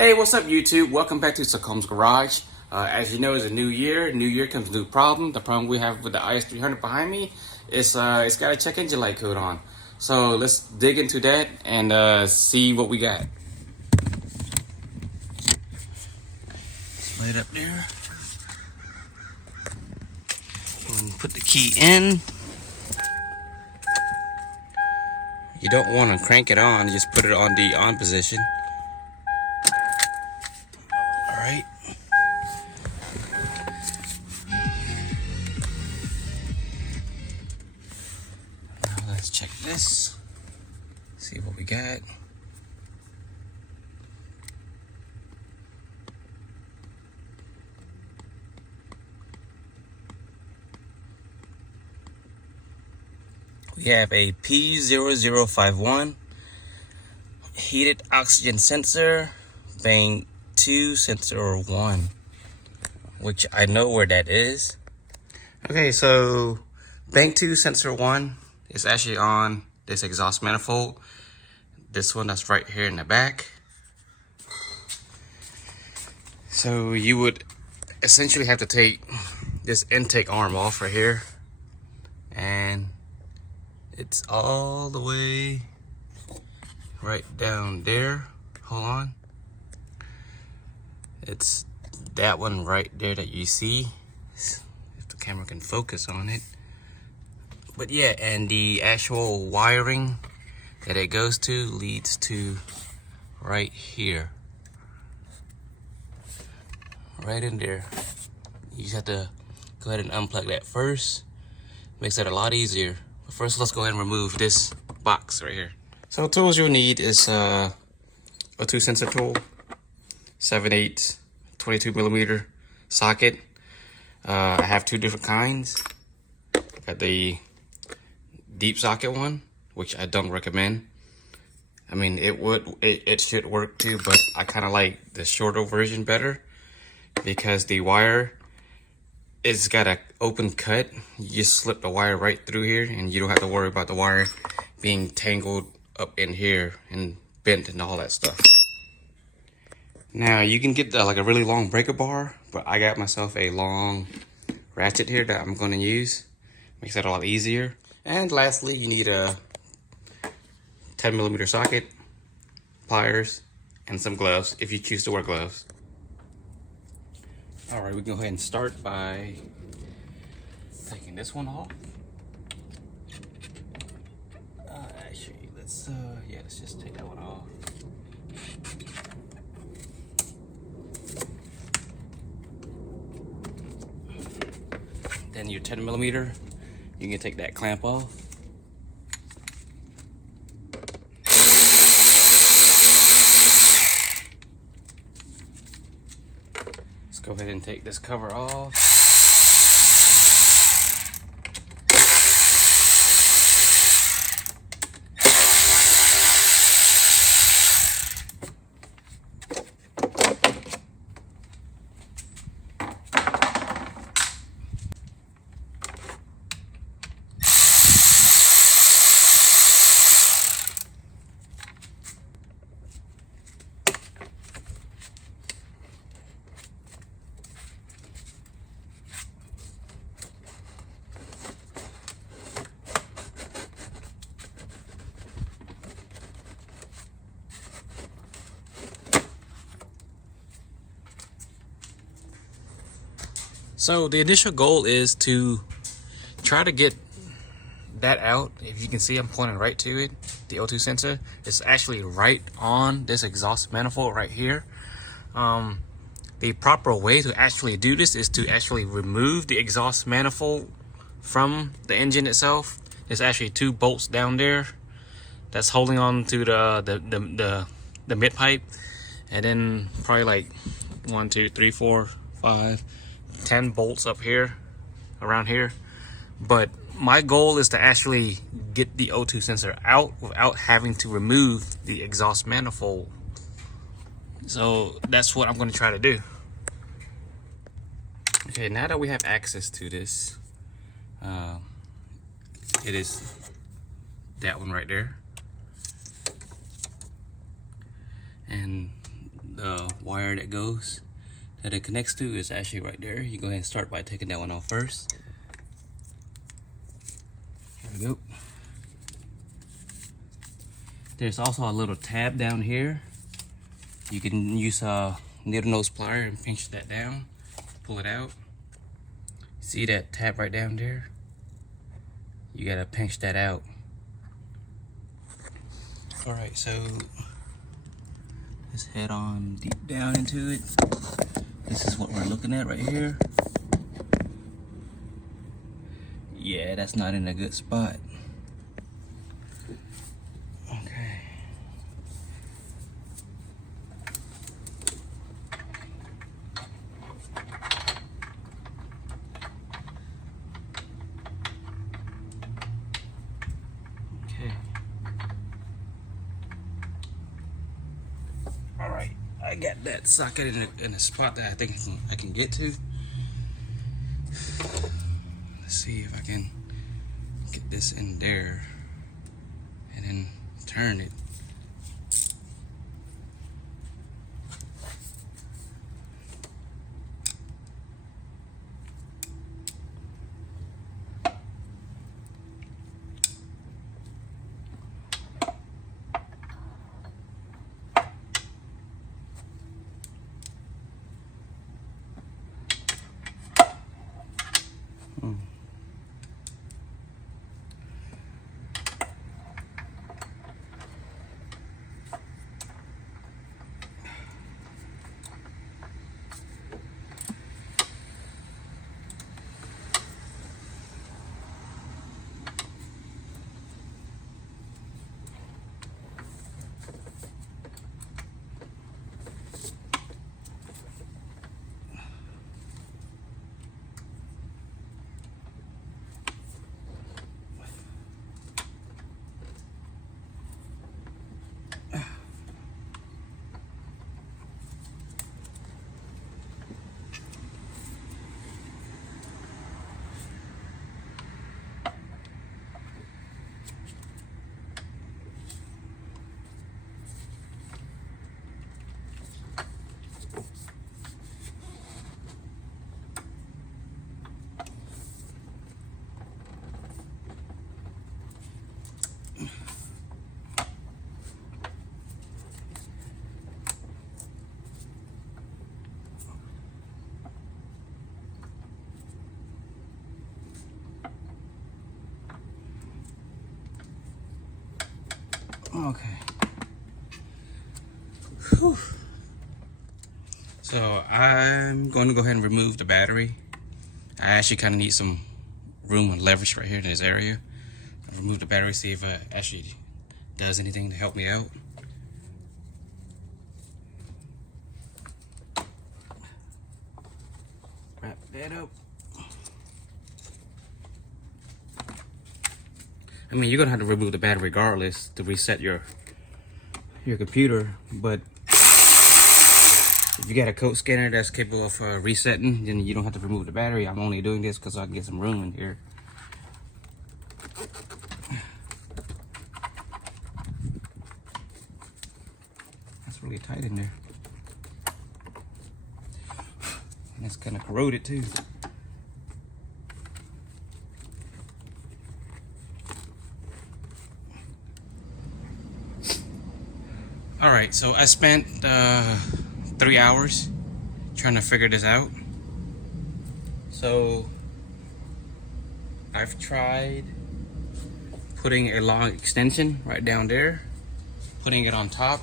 Hey, what's up YouTube? Welcome back to Sacom's Garage. As you know, it's a new year. New year comes new problem. The problem we have with the IS300 behind me is it's got a check engine light code on. So let's dig into that and see what we got. Slide up there. And put the key in. You don't want to crank it on, just put it on the on position. Alright. Now let's check this. See what we got. We have a P0051 heated oxygen sensor, bank 2 sensor 1, which I know where that is. Okay, so bank 2 sensor 1 is actually on this exhaust manifold. This one that's right here in the back. So you would essentially have to take this intake arm off right here, and it's all the way right down there. Hold on. It's that one right there that you see, if the camera can focus on it. But yeah, and the actual wiring that it goes to leads to right here, right in there. You just have to go ahead and unplug that first. Makes it a lot easier. But first, let's go ahead and remove this box right here. So tools you'll need is a O2 sensor tool, 7/8 22mm socket. I have two different kinds. Got the deep socket one, which I don't recommend. I mean, it should work too, but I kind of like the shorter version better because the wire, it's got an open cut. You just slip the wire right through here and you don't have to worry about the wire being tangled up in here and bent and all that stuff. Now you can get like a really long breaker bar, but I got myself a long ratchet here that I'm going to use. Makes that a lot easier. And lastly, you need a 10mm socket, pliers, and some gloves if you choose to wear gloves. All right, we can go ahead and start by taking this one off. Actually, let's just take that one off. Then your 10mm, you can take that clamp off. Let's go ahead and take this cover off. So the initial goal is to try to get that out. If you can see, I'm pointing right to it. The O2 sensor is actually right on this exhaust manifold right here. The proper way to actually do this is to actually remove the exhaust manifold from the engine itself. There's actually two bolts down there that's holding on to the mid pipe, and then probably like 1, 2, 3, 4, 5, 10 bolts up here, around here. But my goal is to actually get the O2 sensor out without having to remove the exhaust manifold. So that's what I'm going to try to do. Okay, now that we have access to this, it is that one right there. And the wire that it connects to is actually right there. You go ahead and start by taking that one off first. There we go. There's also a little tab down here. You can use a needle nose plier and pinch that down, pull it out. See that tab right down there? You gotta pinch that out. Alright, so let's head on deep down into it. This is what we're looking at right here. Yeah, that's not in a good spot. Okay. Okay. Alright, I got that socket in a spot that I think I can get to. Let's see if I can get this in there and then turn it. Okay. Whew. So I'm going to go ahead and remove the battery. I actually kind of need some room and leverage right here in this area. I'll remove the battery, see if it actually does anything to help me out. Wrap that up. I mean, you're gonna have to remove the battery regardless to reset your computer, but if you got a code scanner that's capable of resetting, then you don't have to remove the battery. I'm only doing this because I can get some room in here. That's really tight in there. And it's kind of corroded too. Alright, so I spent 3 hours trying to figure this out. So I've tried putting a long extension right down there, putting it on top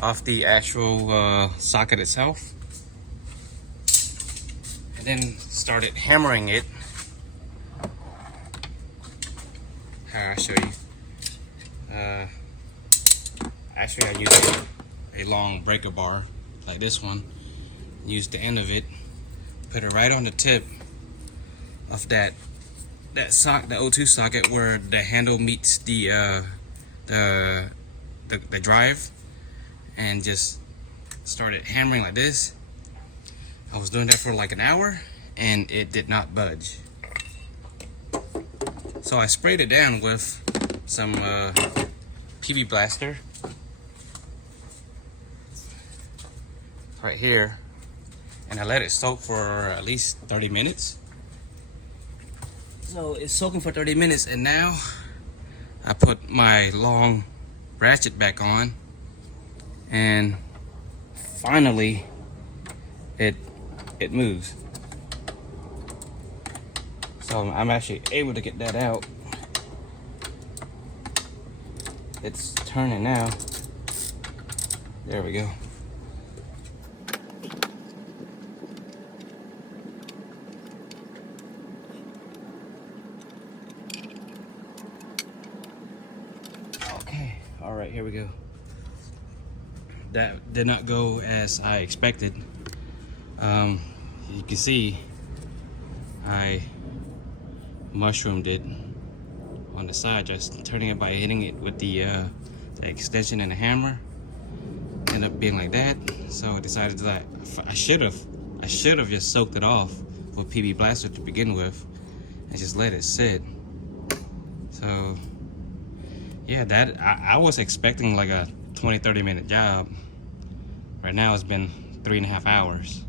of the actual socket itself, and then started hammering it. I'll show you. Actually, I used a long breaker bar like this one. Used the end of it, put it right on the tip of that socket, the O2 socket, where the handle meets the drive, and just started hammering like this. I was doing that for like an hour, and it did not budge. So I sprayed it down with some PB Blaster. right here, and I let it soak for at least 30 minutes. So it's soaking for 30 minutes, and now I put my long ratchet back on, and finally it moves. So I'm actually able to get that out. It's turning now. There we go. Okay, all right, here we go. That did not go as I expected. You can see I mushroomed it on the side, just turning it by hitting it with the extension and the hammer. Ended up being like that, so I decided that I should have just soaked it off with PB Blaster to begin with and just let it sit. So yeah, that I was expecting like a 20-30 minute job. Right now it's been 3.5 hours.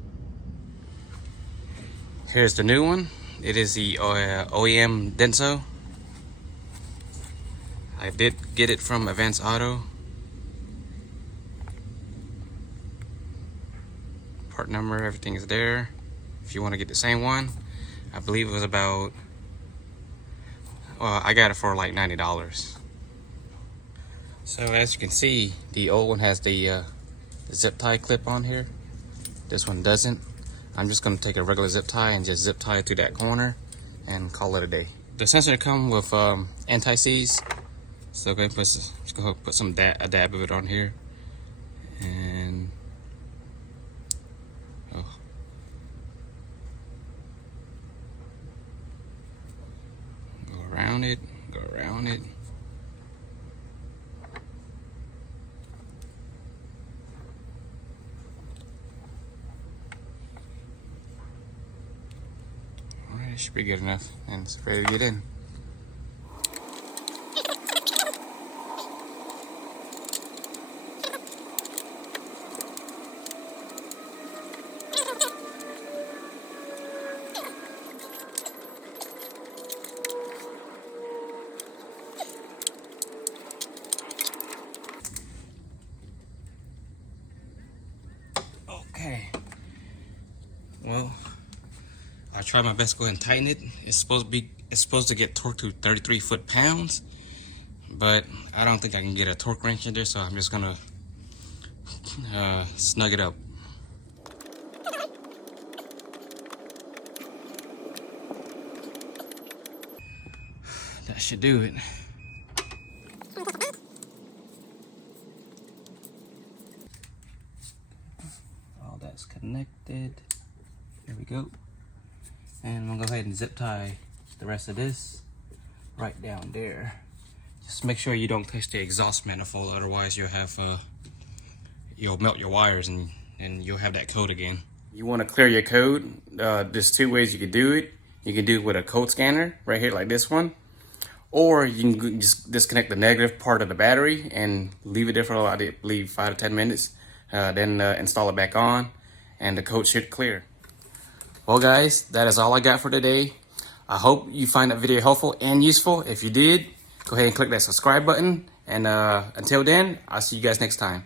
Here's the new one. It is the OEM Denso. I did get it from Advance Auto. Part number, everything is there. If you want to get the same one, I believe it was about, well, I got it for like $90. So as you can see, the old one has the zip tie clip on here. This one doesn't. I'm just going to take a regular zip tie and just zip tie it to that corner and call it a day. The sensor comes with anti-seize, so go ahead and just go ahead and put a dab of it on here, and go around it, go around it. It should be good enough, and it's ready to get in. Okay. Well, I try my best to go ahead and tighten it. It's supposed to get torqued to 33 foot-pounds, but I don't think I can get a torque wrench in there, so I'm just gonna snug it up. That should do it. All that's connected. There we go. And I'm gonna go ahead and zip tie the rest of this right down there. Just make sure you don't touch the exhaust manifold, otherwise you'll have you'll melt your wires and you'll have that code again. You want to clear your code. There's two ways you can do it. You can do it with a code scanner right here, like this one, or you can just disconnect the negative part of the battery and leave it there for, I believe, 5 to 10 minutes. Then install it back on, and the code should clear. Well guys, that is all I got for today. I hope you find that video helpful and useful. If you did, go ahead and click that subscribe button. And until then, I'll see you guys next time.